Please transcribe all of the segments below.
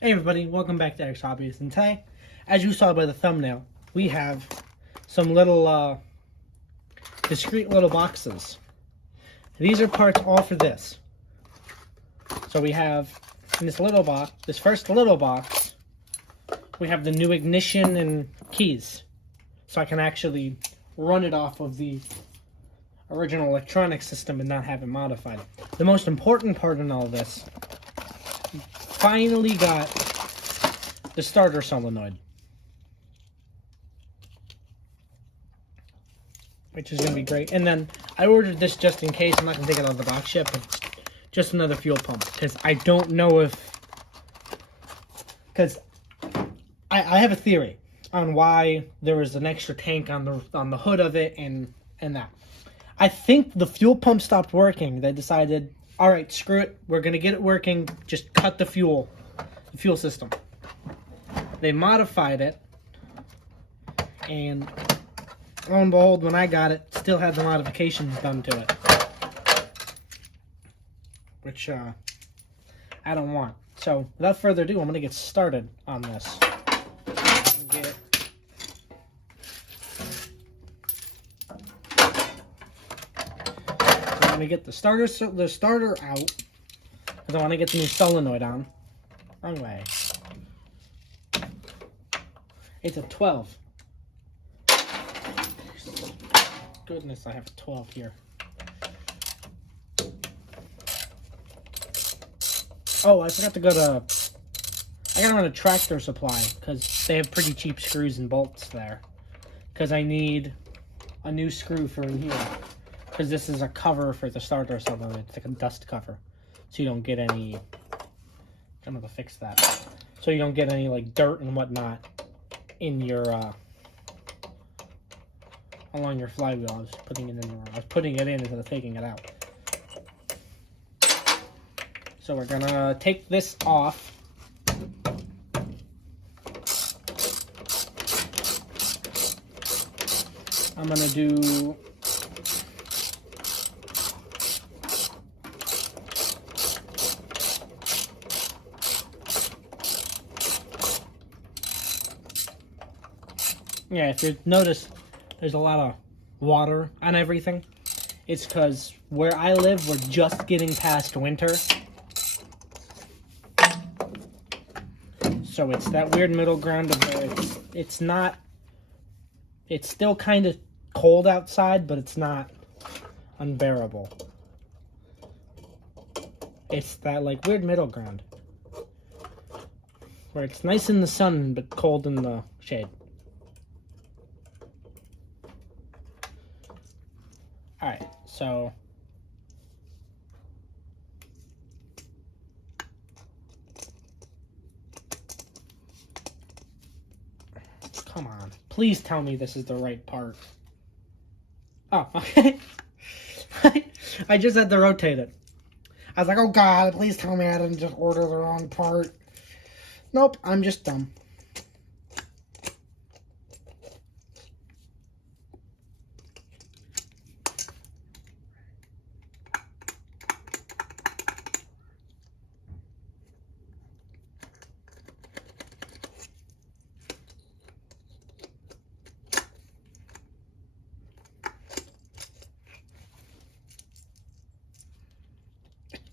Hey everybody, welcome back to Eric's Hobbies. And today, as you saw by the thumbnail, we have some little discrete little boxes. These are parts all for this. So we have in this little box, this first little box, we have the new ignition and keys. So I can actually run it off of the original electronic system and not have it modified. The most important part in all of this, finally got the starter solenoid, which is going to be great. And then I ordered this just in case. I'm not going to take it out of the box yet, but it's just another fuel pump, because I don't know if, because I have a theory on why there was an extra tank on the hood of it and that. I think the fuel pump stopped working. They decided, all right, screw it. We're going to get it working. Just cut the fuel system. They modified it. And lo and behold, when I got it, still had the modifications done to it. Which I don't want. So without further ado, I'm going to get started on this. I'm going to get the starter out, because I want to get the new solenoid on. Wrong way. It's a 12. Goodness, I have a 12 here. Oh, I forgot to go to... I gotta run a Tractor Supply, because they have pretty cheap screws and bolts there. Because I need a new screw for in here. Because this is a cover for the starter solenoid. It's like a dust cover. So you don't get any... I'm going to fix that. So you don't get any like dirt and whatnot in your... along your flywheel. I was putting it in wrong. I was putting it in instead of taking it out. So we're going to take this off. I'm going to do... Yeah, if you notice, there's a lot of water on everything. It's because where I live, we're just getting past winter. So it's that weird middle ground of where it's not... It's still kind of cold outside, but it's not unbearable. It's that like weird middle ground. Where it's nice in the sun, but cold in the shade. Alright, so come on. Please tell me this is the right part. Oh, okay. I just had to rotate it. I was like, oh god, please tell me I didn't just order the wrong part. Nope, I'm just dumb.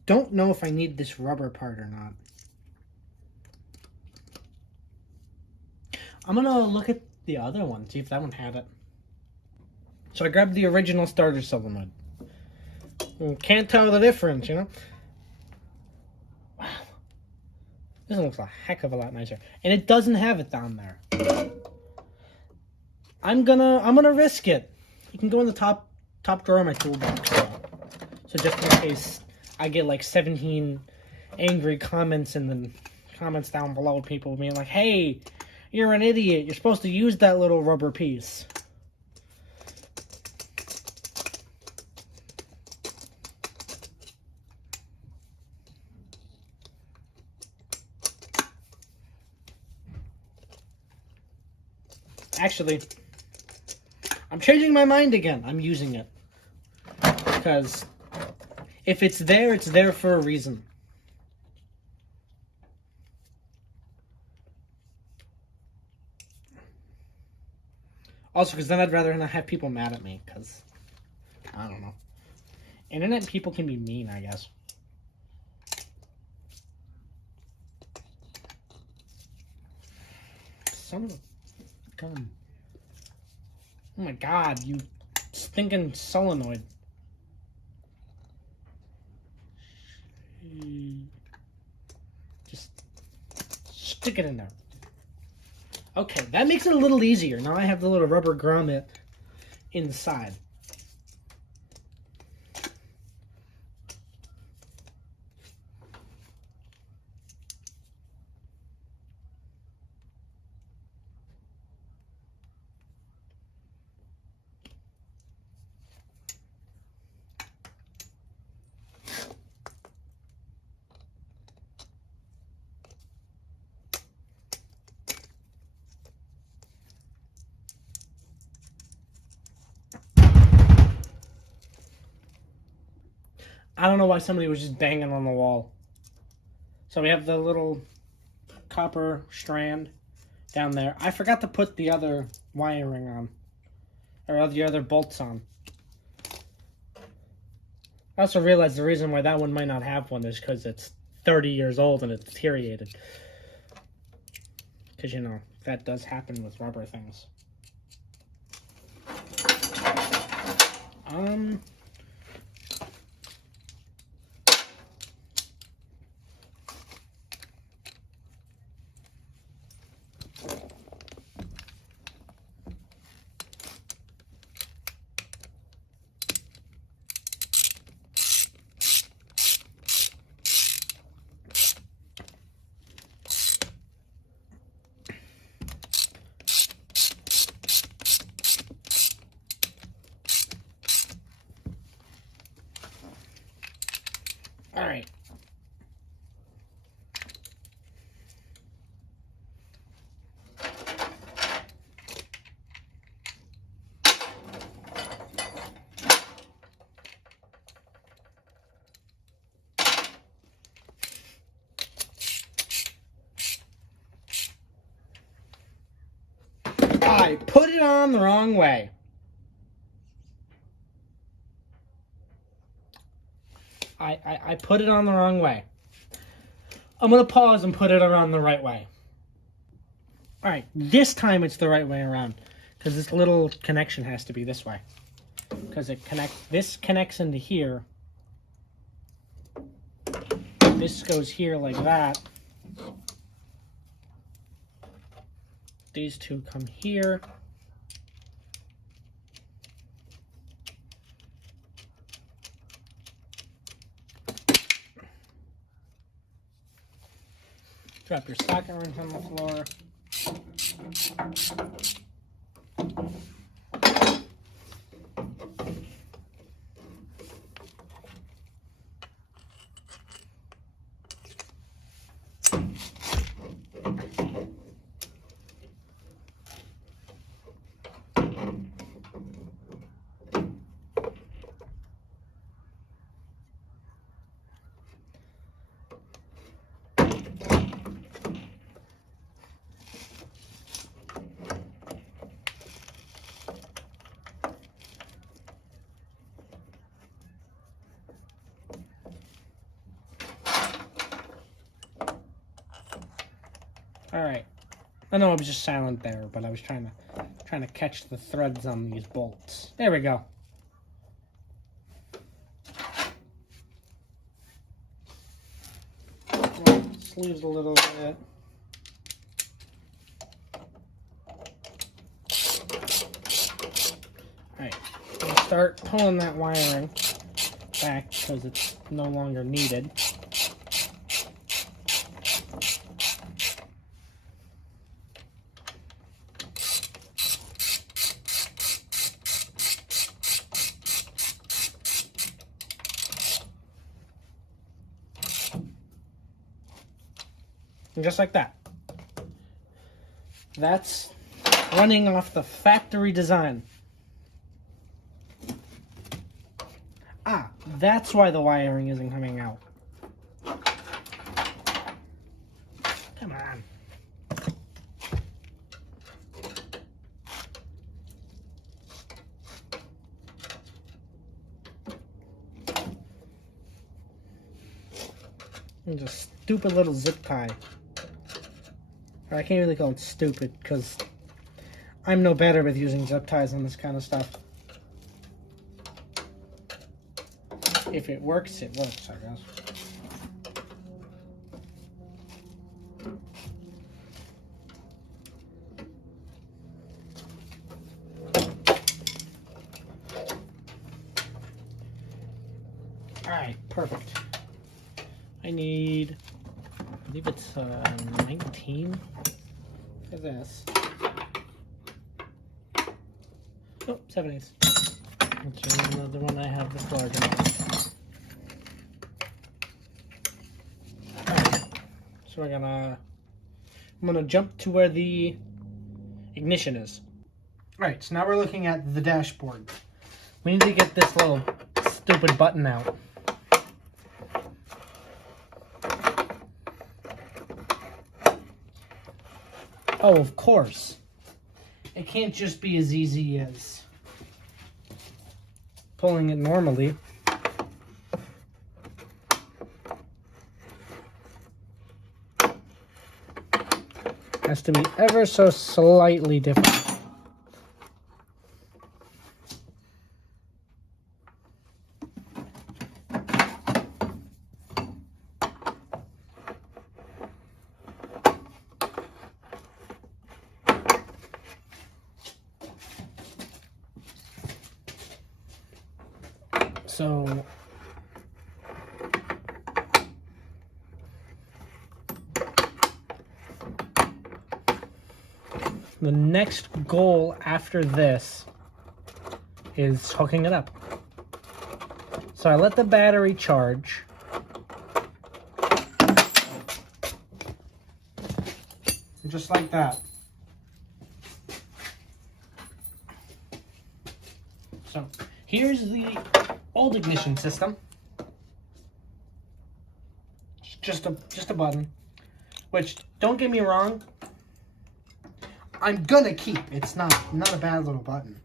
Don't know if I need this rubber part or not. I'm gonna look at the other one, see if that one had it. So I grabbed the original starter solenoid. Can't tell the difference, you know? Wow. This one looks a heck of a lot nicer. And it doesn't have it down there. I'm gonna risk it. You can go in the top drawer of my toolbox. So just in case I get like 17 angry comments in the comments down below, people being like, hey, you're an idiot. You're supposed to use that little rubber piece. Actually, I'm changing my mind again. I'm using it. Because if it's there for a reason. Also, because then I'd rather not have people mad at me, because, I don't know. Internet people can be mean, I guess. Son of a gun. Oh my god, you stinking solenoid. Just stick it in there. Okay, that makes it a little easier. Now I have the little rubber grommet inside. I don't know why somebody was just banging on the wall. So we have the little copper strand down there. I forgot to put the other wiring on. Or the other bolts on. I also realized the reason why that one might not have one is because it's 30 years old and it's deteriorated. Because, you know, that does happen with rubber things. All right. I put it on the wrong way. I put it on the wrong way. I'm going to pause and put it on the right way. Alright, this time it's the right way around. Because this little connection has to be this way. Because this connects into here. This goes here like that. These two come here. Drop your socket wrench on the floor. All right. I know I was just silent there, but I was trying to catch the threads on these bolts. There we go. Sleeves a little bit. All right. I'll start pulling that wiring back because it's no longer needed. And just like that. That's running off the factory design. Ah, that's why the wiring isn't coming out. Come on. It's a stupid little zip tie. Or I can't really call it stupid because I'm no better with using zip ties on this kind of stuff. If it works, it works, I guess. Alright, perfect. I need, I believe it's 19 for this. Oh, 7/8. Which is another one I have this large enough. Alright, so I'm gonna jump to where the ignition is. Alright, so now we're looking at the dashboard. We need to get this little stupid button out. Oh, of course. It can't just be as easy as pulling it normally. Has to be ever so slightly different. So the next goal after this is hooking it up. So I let the battery charge. Just like that. So here's the old ignition system. Just a button. Which, don't get me wrong, I'm gonna keep. It's not a bad little button.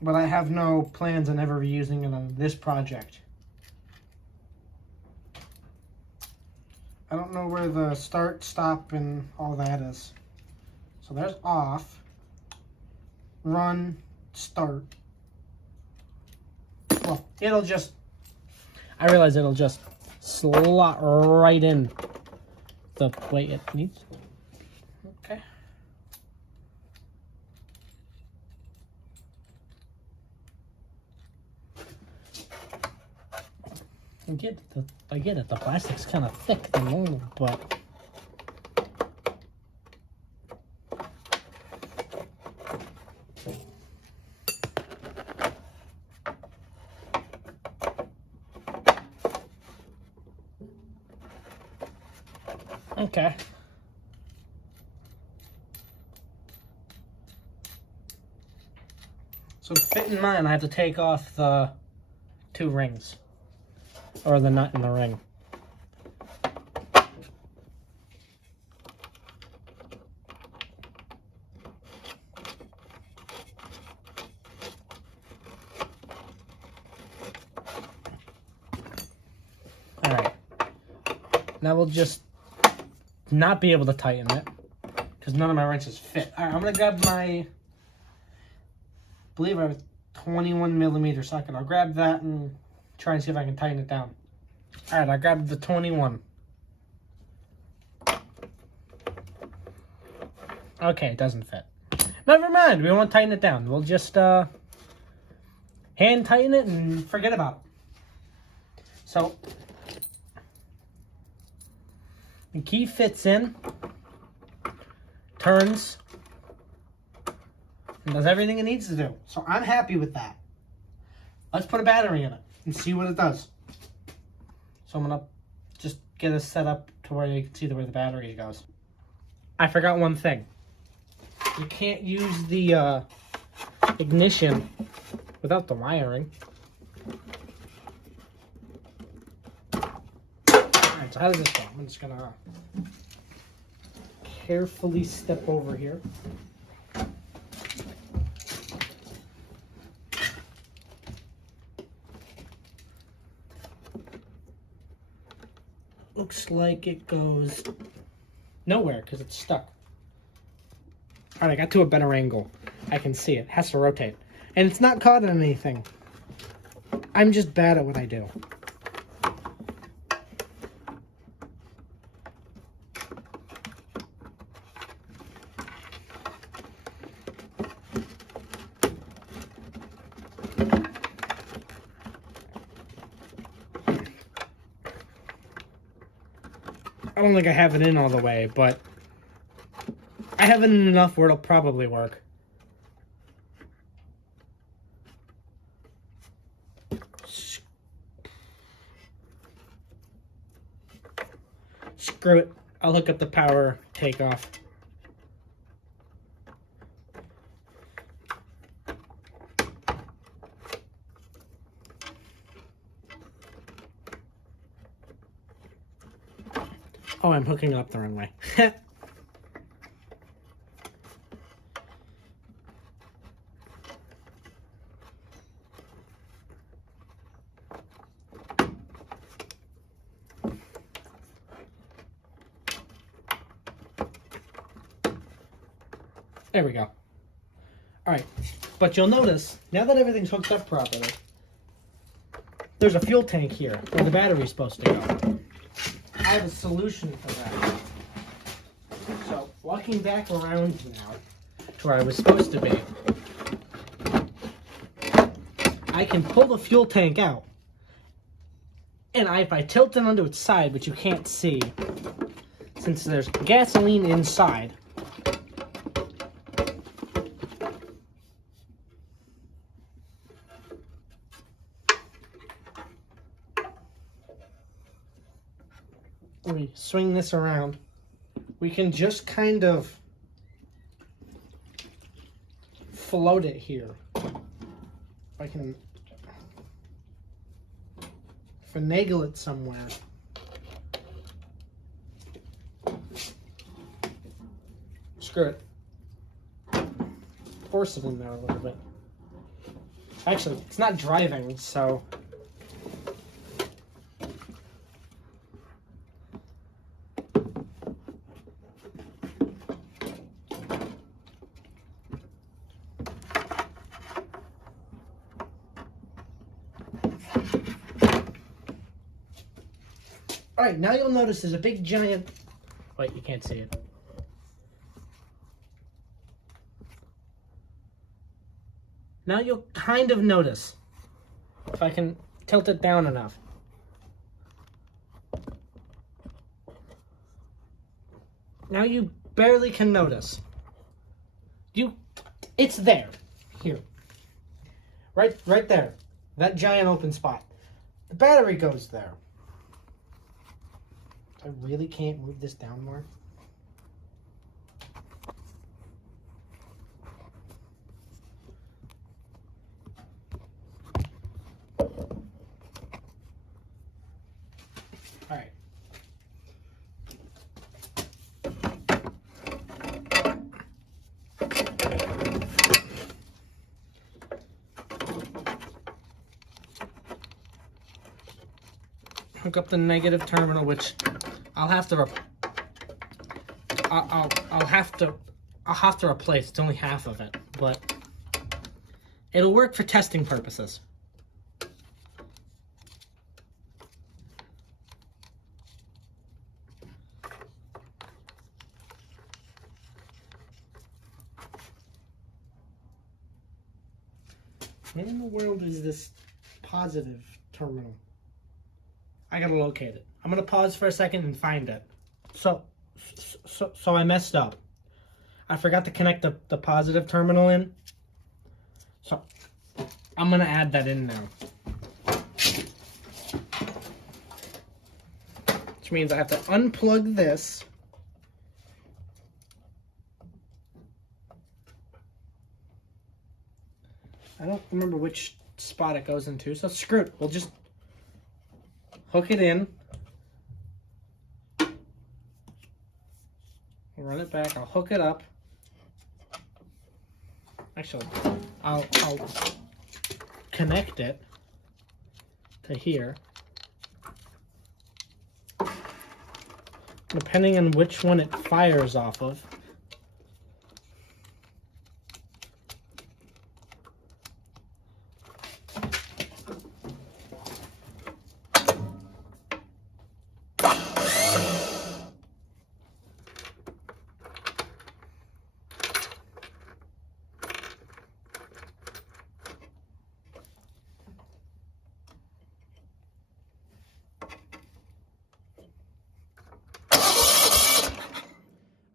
But I have no plans on ever reusing it on this project. I don't know where the start, stop, and all that is. So there's off, run, start. Well, it'll just, I realize it'll just slot right in the way it needs. Okay. I get it. The plastic's kind of thick than normal, but okay. So to fit in mine, I have to take off the 2 rings. Or the nut in the ring. Alright. Now we'll just not be able to tighten it. Because none of my wrenches fit. Alright, I'm going to grab my, I believe I have a 21mm socket. I'll grab that and try and see if I can tighten it down. Alright, I grabbed the 21. Okay, it doesn't fit. Never mind, we won't tighten it down. We'll just hand tighten it and forget about it. So, the key fits in, turns, and does everything it needs to do. So I'm happy with that. Let's put a battery in it and see what it does. So I'm gonna just get it set up to where you can see where the battery goes. I forgot one thing. You can't use the ignition without the wiring. Alright, so how does this go? I'm just gonna carefully step over here. Looks like it goes nowhere because it's stuck. All right, I got to a better angle. I can see it. It has to rotate. And it's not caught in anything. I'm just bad at what I do. I don't think I have it in all the way, but I have it in enough where it'll probably work. Screw it. I'll hook up the power takeoff. Oh, I'm hooking it up the wrong way. There we go. Alright, but you'll notice, now that everything's hooked up properly, there's a fuel tank here where the battery's supposed to go. I have a solution for that. So, walking back around now to where I was supposed to be, I can pull the fuel tank out, and if I tilt it onto its side, which you can't see, since there's gasoline inside, we swing this around, we can just kind of float it here. If I can finagle it somewhere. Screw it. Force it in there a little bit. Actually, it's not driving, so alright, now you'll notice there's a big giant... Wait, you can't see it. Now you'll kind of notice, if I can tilt it down enough. Now you barely can notice. It's there. Here. Right there. That giant open spot. The battery goes there. I really can't move this down more. All right. Hook up the negative terminal, which I'll have to I'll have to replace. It's only half of it, but it'll work for testing purposes. Where in the world is this positive terminal? I gotta locate it. I'm gonna pause for a second and find it. So I messed up. I forgot to connect the positive terminal in. So I'm gonna add that in now. Which means I have to unplug this. I don't remember which spot it goes into, so screw it. We'll just hook it in. I'll run it back. I'll hook it up. Actually, I'll connect it to here. depending on which one it fires off of.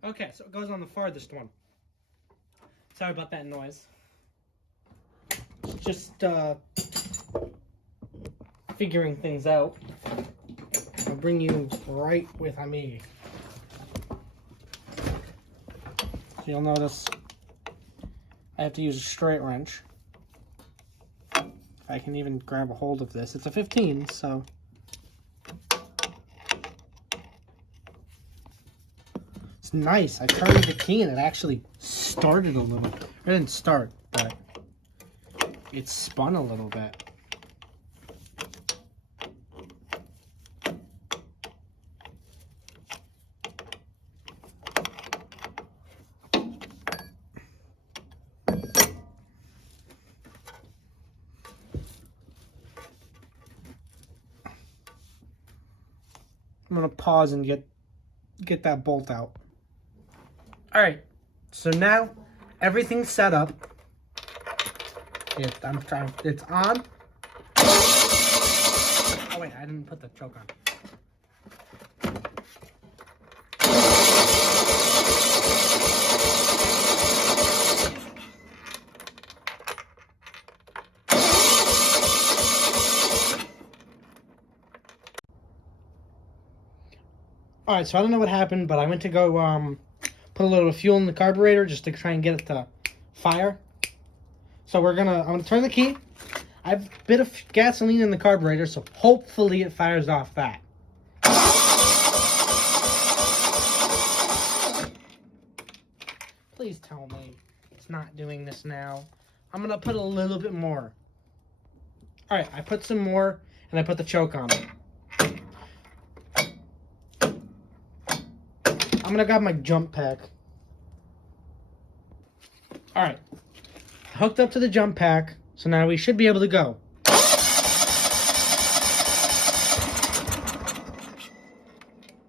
Okay, so it goes on the farthest one. Sorry about that noise. Just figuring things out. I'll bring you right with me. So you'll notice I have to use a straight wrench. If I can even grab a hold of this. It's a 15, so... It's nice. I turned the key and it actually started a little. It didn't start, but it spun a little bit. I'm gonna pause and get that bolt out. All right, so now everything's set up. It's on. Oh wait, I didn't put the choke on. All right, so I don't know what happened, but I went to go put a little fuel in the carburetor just to try and get it to fire. So I'm gonna turn the key. I have a bit of gasoline in the carburetor, so hopefully it fires off that. Please tell me it's not doing this now. I'm gonna put a little bit more. All right, I put some more, and I put the choke on it. I'm gonna grab my jump pack. All right, hooked up to the jump pack, so now we should be able to go.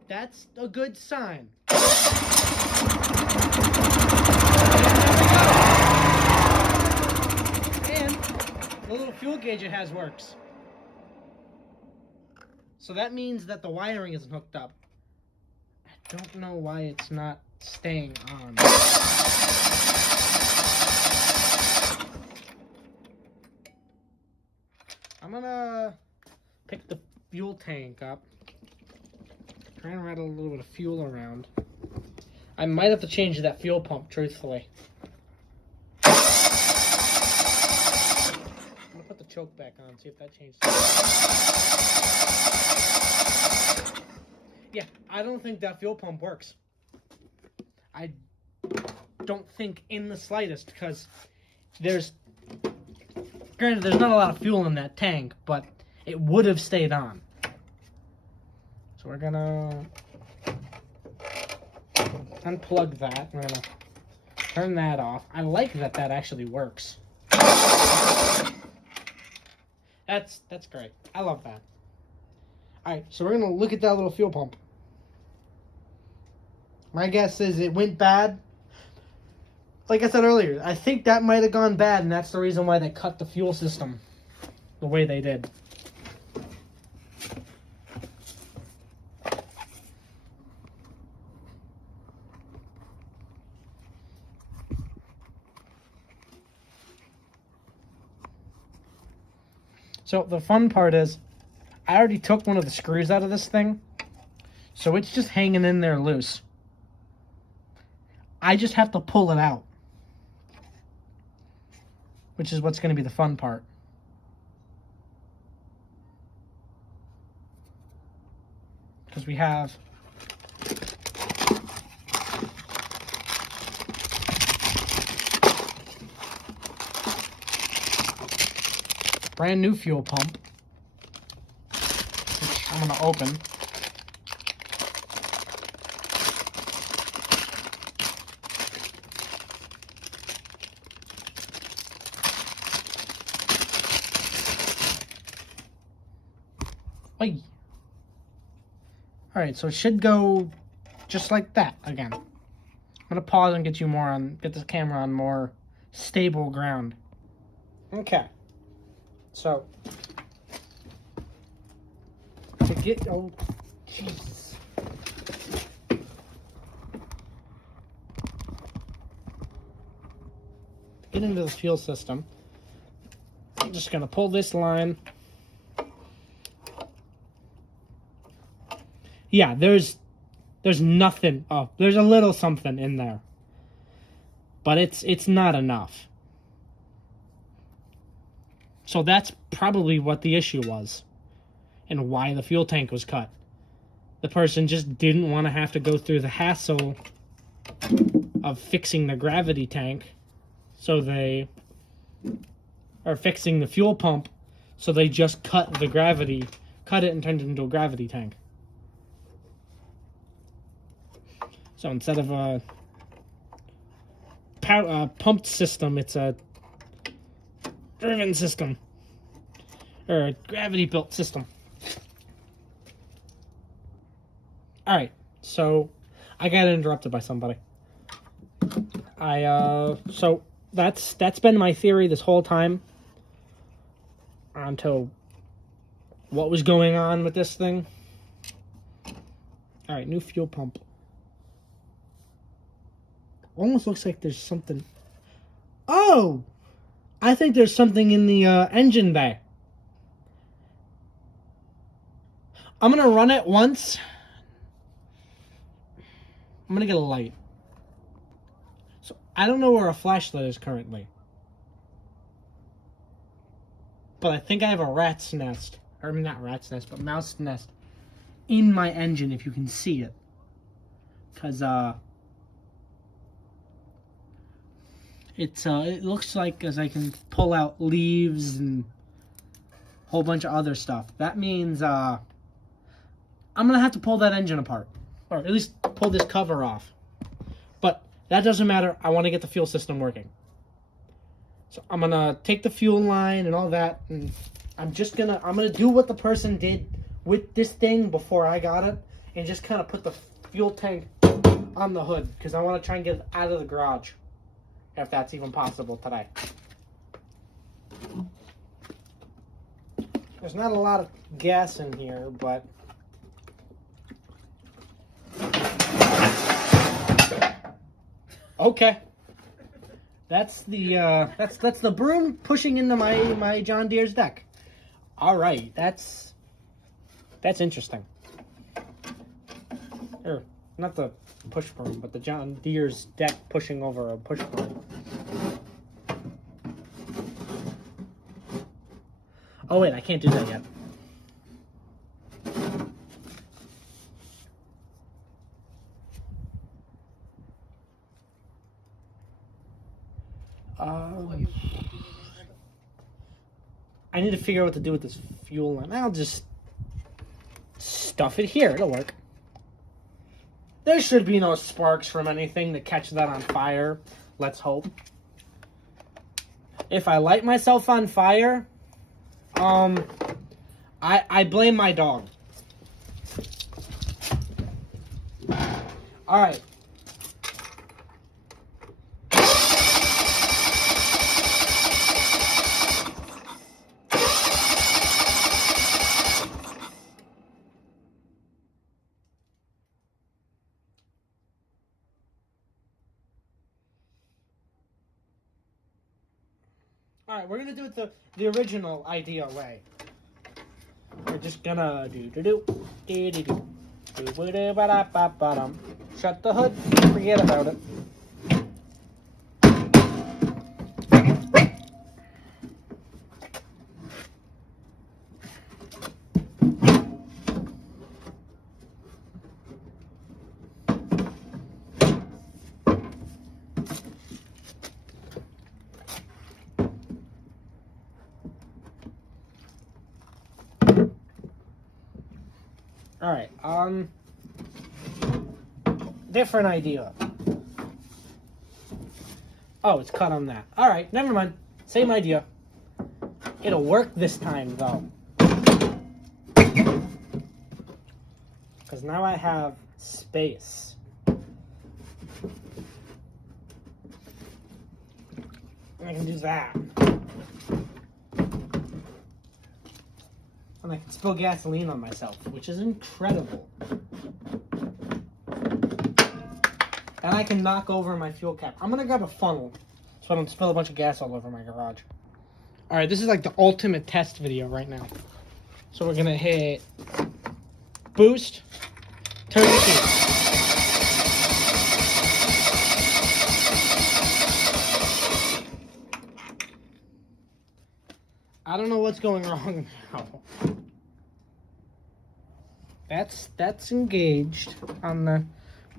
That's a good sign. And the little fuel gauge it has works. So that means that the wiring isn't hooked up. I don't know why it's not staying on. I'm gonna pick the fuel tank up. Try and rattle a little bit of fuel around. I might have to change that fuel pump, truthfully. I'm gonna put the choke back on, see if that changes. Yeah, I don't think that fuel pump works. I don't think in the slightest, because granted, there's not a lot of fuel in that tank, but it would have stayed on. So we're gonna unplug that. We're gonna turn that off. I like that actually works. That's great. I love that. Alright, so we're gonna look at that little fuel pump. My guess is it went bad. Like I said earlier, I think that might have gone bad, and that's the reason why they cut the fuel system the way they did. So the fun part is, I already took one of the screws out of this thing, so it's just hanging in there loose. I just have to pull it out, which is what's going to be the fun part. Because we have brand new fuel pump, which I'm going to open. Alright, so it should go just like that again. I'm gonna pause and get this camera on more stable ground. Okay. So to get Jesus. Get into the fuel system. I'm just gonna pull this line. Yeah, there's nothing. Oh, there's a little something in there, but it's not enough. So that's probably what the issue was, and why the fuel tank was cut. The person just didn't want to have to go through the hassle of fixing the gravity tank, so they are fixing the fuel pump, so they just cut it and turned it into a gravity tank. So instead of a pumped system, it's a driven system, or a gravity built system. All right, so I got interrupted by somebody. So that's been my theory this whole time, until what was going on with this thing. All right, new fuel pump. Almost looks like there's something. Oh, I think there's something in the engine bay. I'm gonna run it once. I'm gonna get a light. So I don't know where a flashlight is currently, but I think I have a rat's nest, or not rat's nest, but mouse nest in my engine. If you can see it, because it looks like, as I can pull out leaves and a whole bunch of other stuff. That means I'm gonna have to pull that engine apart, or at least pull this cover off. But that doesn't matter. I want to get the fuel system working. So I'm gonna take the fuel line and all that, and I'm gonna do what the person did with this thing before I got it, and just kind of put the fuel tank on the hood, because I want to try and get it out of the garage, if that's even possible today. There's not a lot of gas in here, but okay. That's the broom pushing into my John Deere's deck. All right, that's interesting. Or not the push broom, but the John Deere's deck pushing over a push broom. Oh wait, I can't do that yet. I need to figure out what to do with this fuel line. I'll just stuff it here. It'll work. There should be no sparks from anything to catch that on fire. Let's hope. If I light myself on fire, I blame my dog. All right. Alright, we're gonna do it the original idea way. We're just gonna shut the hood, forget about it. Alright, different idea. Oh, it's cut on that. Alright, never mind. Same idea. It'll work this time, though. because now I have space. And I can do that. And I can spill gasoline on myself, which is incredible. And I can knock over my fuel cap. I'm gonna grab a funnel so I don't spill a bunch of gas all over my garage. Alright, this is like the ultimate test video right now. So we're gonna hit boost, turn the key. I don't know what's going wrong now. That's engaged on the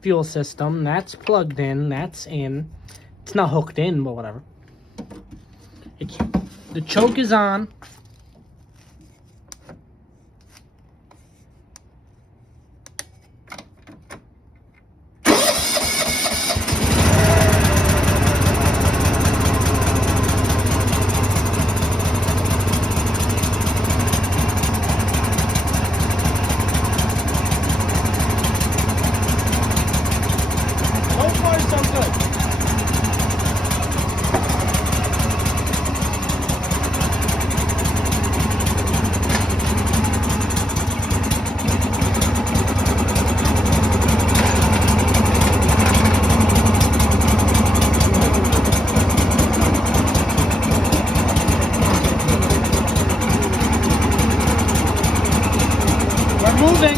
fuel system. That's plugged in. That's in. It's not hooked in, but whatever. The choke is on. Moving.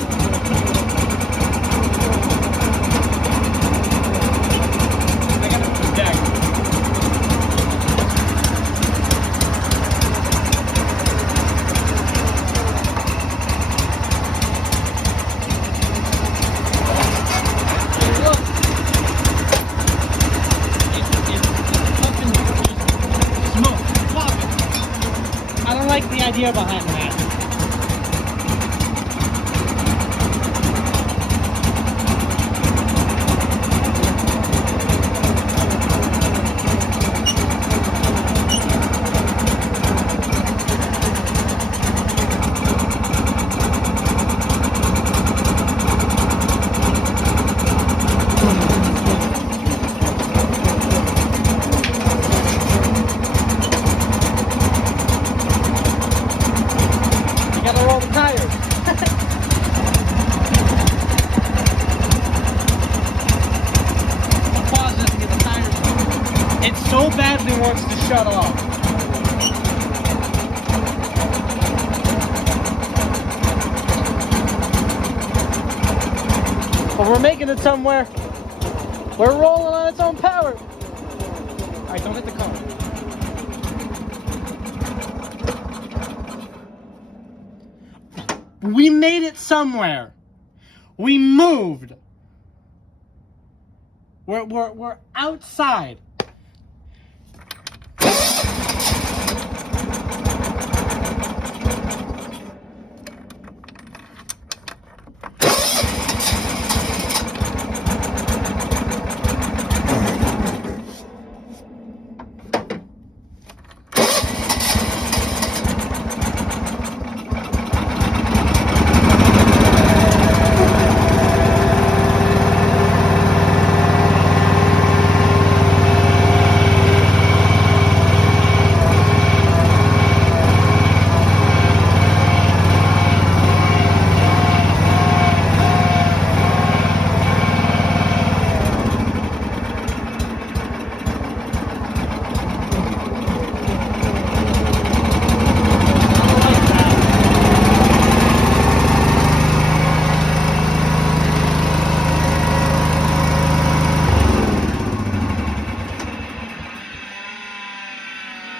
I gotta project. Look. It's fucking smoke. Flopping. I don't like the idea behind that. So badly wants to shut off. But we're making it somewhere. We're rolling on its own power. Alright, don't hit the car. We made it somewhere. We moved. We're outside.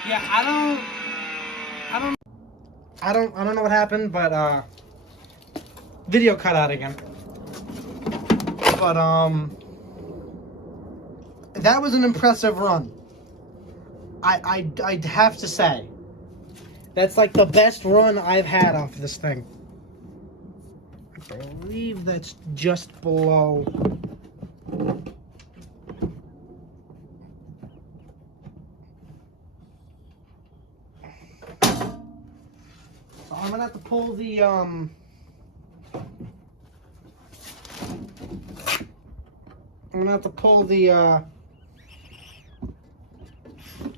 Yeah, I don't know what happened, but video cut out again. But that was an impressive run. I'd have to say that's like the best run I've had off this thing. I believe that's just below. So I'm gonna have to pull the I'm gonna have to pull the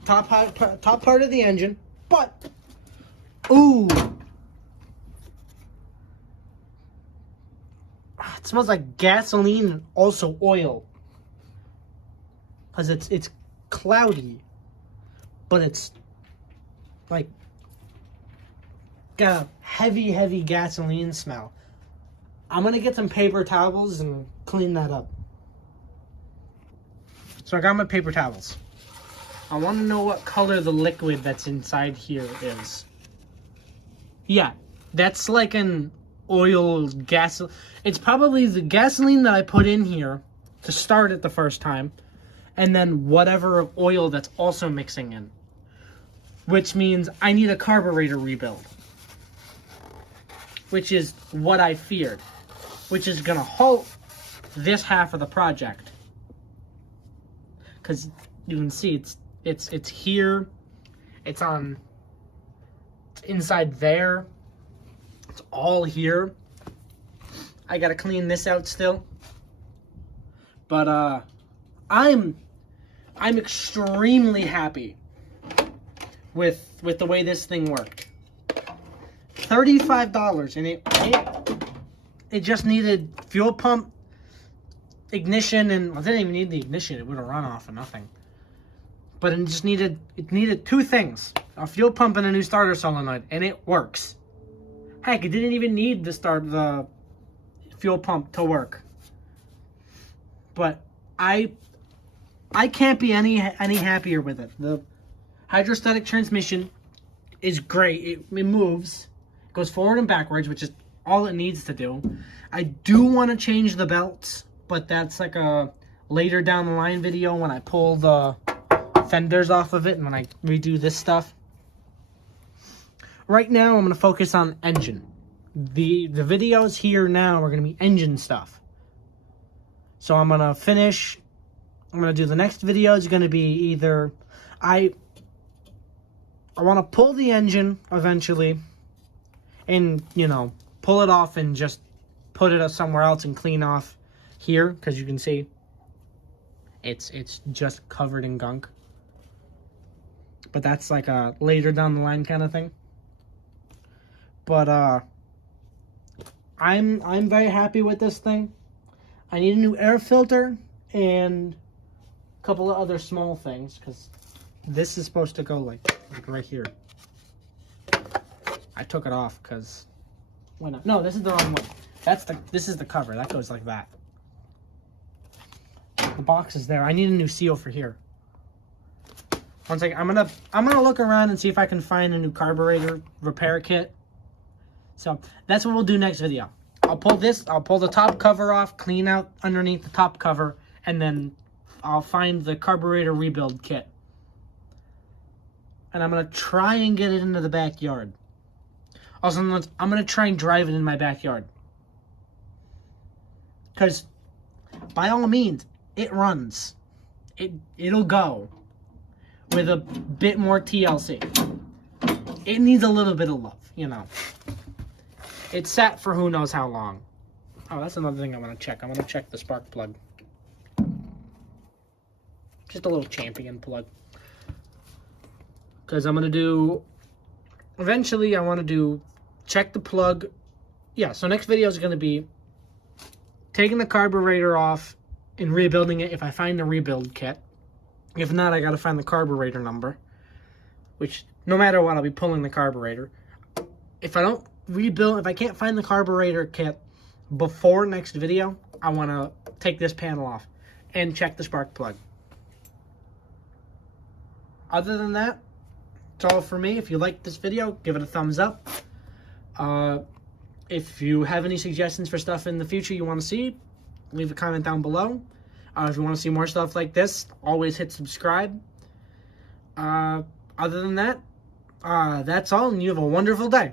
top part of the engine, but ooh, it smells like gasoline and also oil, cause it's cloudy, but it's like got a heavy gasoline smell. I'm gonna get some paper towels and clean that up. So I got my paper towels. I want to know what color the liquid that's inside here is. Yeah, that's like an oil gas. It's probably the gasoline that I put in here to start it the first time, and then whatever oil that's also mixing in. Which means I need a carburetor rebuild. Which is what I feared. Which is gonna halt this half of the project. Because you can see it's here, it's inside there, it's all here. I gotta clean this out still, but I'm extremely happy with the way this thing worked. $35, and it just needed fuel pump, ignition, and I didn't even need the ignition. It would have run off of nothing. But it needed two things: a fuel pump and a new starter solenoid, and it works. Heck, it didn't even need the fuel pump to work. But I can't be any happier with it. The hydrostatic transmission is great. It moves, goes forward and backwards, which is all it needs to do. I do want to change the belts, but that's like a later down the line video when I pull the fenders off of it and when I redo this stuff. Right now, I'm going to focus on engine. The videos here now are going to be engine stuff. So I'm going to finish. I'm going to do the next video is going to be either I want to pull the engine eventually and, you know, pull it off and just put it somewhere else and clean off here, because you can see it's just covered in gunk. But that's like a later down the line kind of thing. But I'm very happy with this thing. I need a new air filter and a couple of other small things, because this is supposed to go like right here. I took it off because why not? No, this is the wrong one. This is the cover. That goes like that. The box is there. I need a new seal for here. One second. I'm gonna look around and see if I can find a new carburetor repair kit. So that's what we'll do next video. I'll pull the top cover off, clean out underneath the top cover, and then I'll find the carburetor rebuild kit. And I'm gonna try and get it into the backyard. Also, I'm gonna try and drive it in my backyard. Because, by all means, it runs. It'll go. With a bit more TLC. It needs a little bit of love, you know. It's sat for who knows how long. Oh, that's another thing I want to check. I want to check the spark plug. Just a little champion plug. Because I'm going to do... Eventually, I want to do... Check the plug. Yeah, so next video is going to be... Taking the carburetor off and rebuilding it if I find the rebuild kit. If not, I got to find the carburetor number. Which, no matter what, I'll be pulling the carburetor. If I don't rebuild... If I can't find the carburetor kit before next video, I want to take this panel off and check the spark plug. Other than that, it's all for me. If you like this video, give it a thumbs up. If you have any suggestions for stuff in the future you want to see, leave a comment down below. If you want to see more stuff like this, always hit subscribe. Other than that, that's all, and you have a wonderful day.